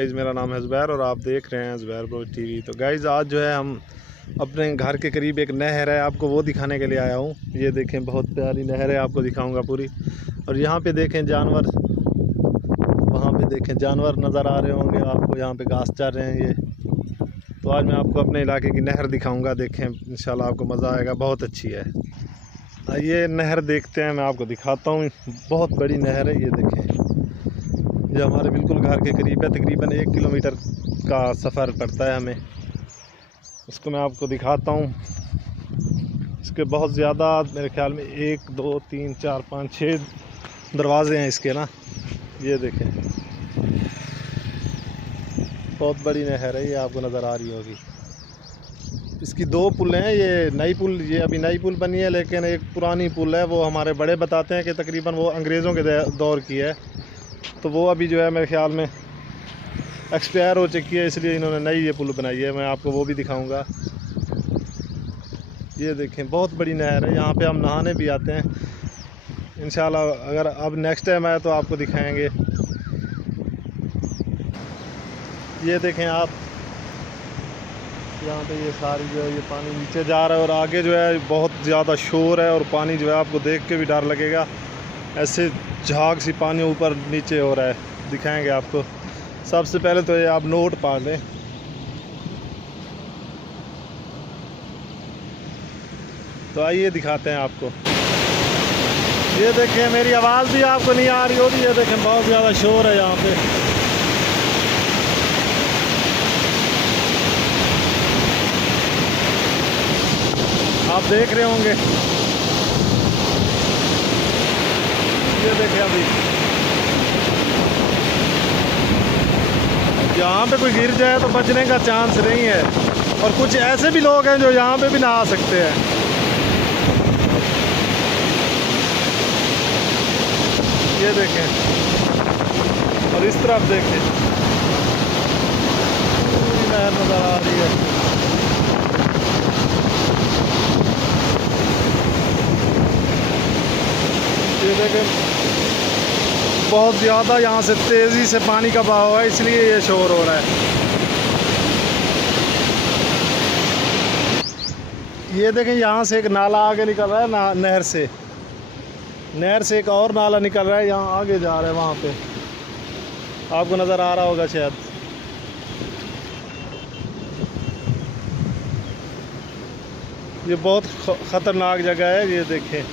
Guys मेरा नाम है ज़ुबैर और आप देख रहे हैं ज़ुबैर ब्लॉग टीवी। तो गाइज़ आज जो है हम अपने घर के करीब एक नहर है, आपको वो दिखाने के लिए आया हूँ। ये देखें बहुत प्यारी नहर है, आपको दिखाऊंगा पूरी। और यहाँ पे देखें जानवर, वहाँ पे देखें जानवर नज़र आ रहे होंगे आपको, यहाँ पे घास चर रहे हैं ये। तो आज मैं आपको अपने इलाके की नहर दिखाऊँगा, देखें इंशाल्लाह आपको मज़ा आएगा, बहुत अच्छी है। ये नहर देखते हैं, मैं आपको दिखाता हूँ। बहुत बड़ी नहर है, ये देखें, ये हमारे बिल्कुल घर के करीब है। तकरीबन 1 किलोमीटर का सफ़र पड़ता है हमें। इसको मैं आपको दिखाता हूँ। इसके बहुत ज़्यादा, मेरे ख्याल में 1 2 3 4 5 6 दरवाज़े हैं इसके ना। ये देखें बहुत बड़ी नहर है, ये आपको नज़र आ रही होगी। इसकी 2 पुल हैं, ये नई पुल, ये अभी नई पुल बनी है, लेकिन एक पुरानी पुल है, वो हमारे बड़े बताते हैं कि तकरीबन वो अंग्रेज़ों के दौर की है। तो वो अभी जो है मेरे ख्याल में एक्सपायर हो चुकी है, इसलिए इन्होंने नई ये पुल बनाई है। मैं आपको वो भी दिखाऊंगा। ये देखें बहुत बड़ी नहर है, यहाँ पे हम नहाने भी आते हैं इंशाल्लाह। अगर अब नेक्स्ट टाइम आए तो आपको दिखाएंगे। ये देखें आप, यहाँ पे ये सारी जो है ये पानी नीचे जा रहा है और आगे जो है बहुत ज़्यादा शोर है और पानी जो है आपको देख के भी डर लगेगा। ऐसे झाग सी पानी ऊपर नीचे हो रहा है, दिखाएंगे आपको। सबसे पहले तो ये आप नोट पा लें। तो आइए दिखाते हैं आपको। ये देखें, मेरी आवाज़ भी आपको नहीं आ रही होगी। ये देखें बहुत ज़्यादा शोर है यहाँ पे। आप देख रहे होंगे। ये देखें अभी यहाँ पे कोई गिर जाए तो बचने का चांस नहीं है। और कुछ ऐसे भी लोग हैं जो यहाँ पे भी नहा सकते हैं। ये देखें, और इस तरफ देखें, पूरी नहर नज़र आ रही है। ये देखें बहुत ज़्यादा यहाँ से तेज़ी से पानी का बहाव है, इसलिए ये शोर हो रहा है। ये देखें यहाँ से एक नाला आगे निकल रहा है नहर से एक और नाला निकल रहा है, यहाँ आगे जा रहा है। वहाँ पे आपको नज़र आ रहा होगा शायद। ये बहुत ख़तरनाक जगह है। ये देखें,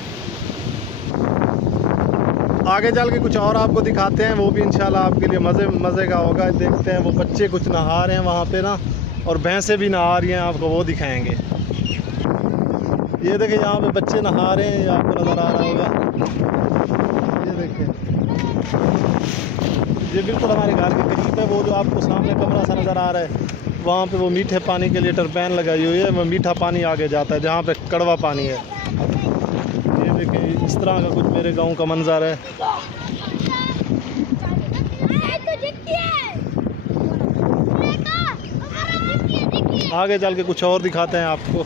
आगे चल के कुछ और आपको दिखाते हैं, वो भी इंशाल्लाह आपके लिए मज़े का होगा। देखते हैं वो बच्चे कुछ नहा रहे हैं वहाँ पे ना, और भैंसें भी नहा रही हैं, आपको वो दिखाएंगे। ये देखें यहाँ पे बच्चे नहा रहे हैं, ये आपको नज़र आ रहा होगा। ये देखें, ये बिल्कुल हमारे घर के करीब है। वो जो आपको सामने कमरा सा नज़र आ रहा है, वहाँ पे वो मीठे पानी के लिए टरबैन लगाई हुई है। वो मीठा पानी आगे जाता है जहाँ पे कड़वा पानी है। ये देखें इस तरह का कुछ मेरे गांव का मंजर है। आगे चल के कुछ और दिखाते हैं आपको।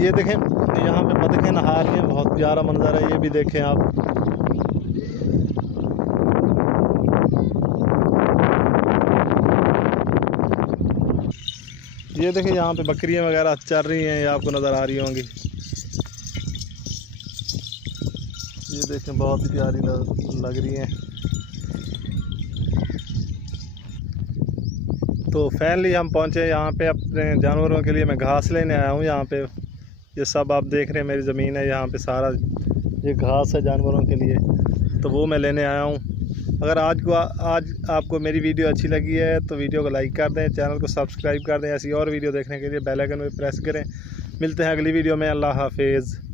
ये देखें यहाँ पे बतखें नहा रही हैं, बहुत प्यारा मंजर है। ये भी देखें आप। ये देखें यहाँ पे बकरियाँ वगैरह चल रही हैं, ये आपको नज़र आ रही होंगी। ये देखें बहुत प्यारी लग रही हैं। तो फाइनली हम पहुँचे यहाँ पे अपने जानवरों के लिए। मैं घास लेने आया हूँ यहाँ पे। ये सब आप देख रहे हैं मेरी ज़मीन है, यहाँ पे सारा ये घास है जानवरों के लिए, तो वो मैं लेने आया हूँ। अगर आज आपको मेरी वीडियो अच्छी लगी है तो वीडियो को लाइक कर दें, चैनल को सब्सक्राइब कर दें। ऐसी और वीडियो देखने के लिए बेल आइकन में प्रेस करें। मिलते हैं अगली वीडियो में। अल्लाह हाफिज़।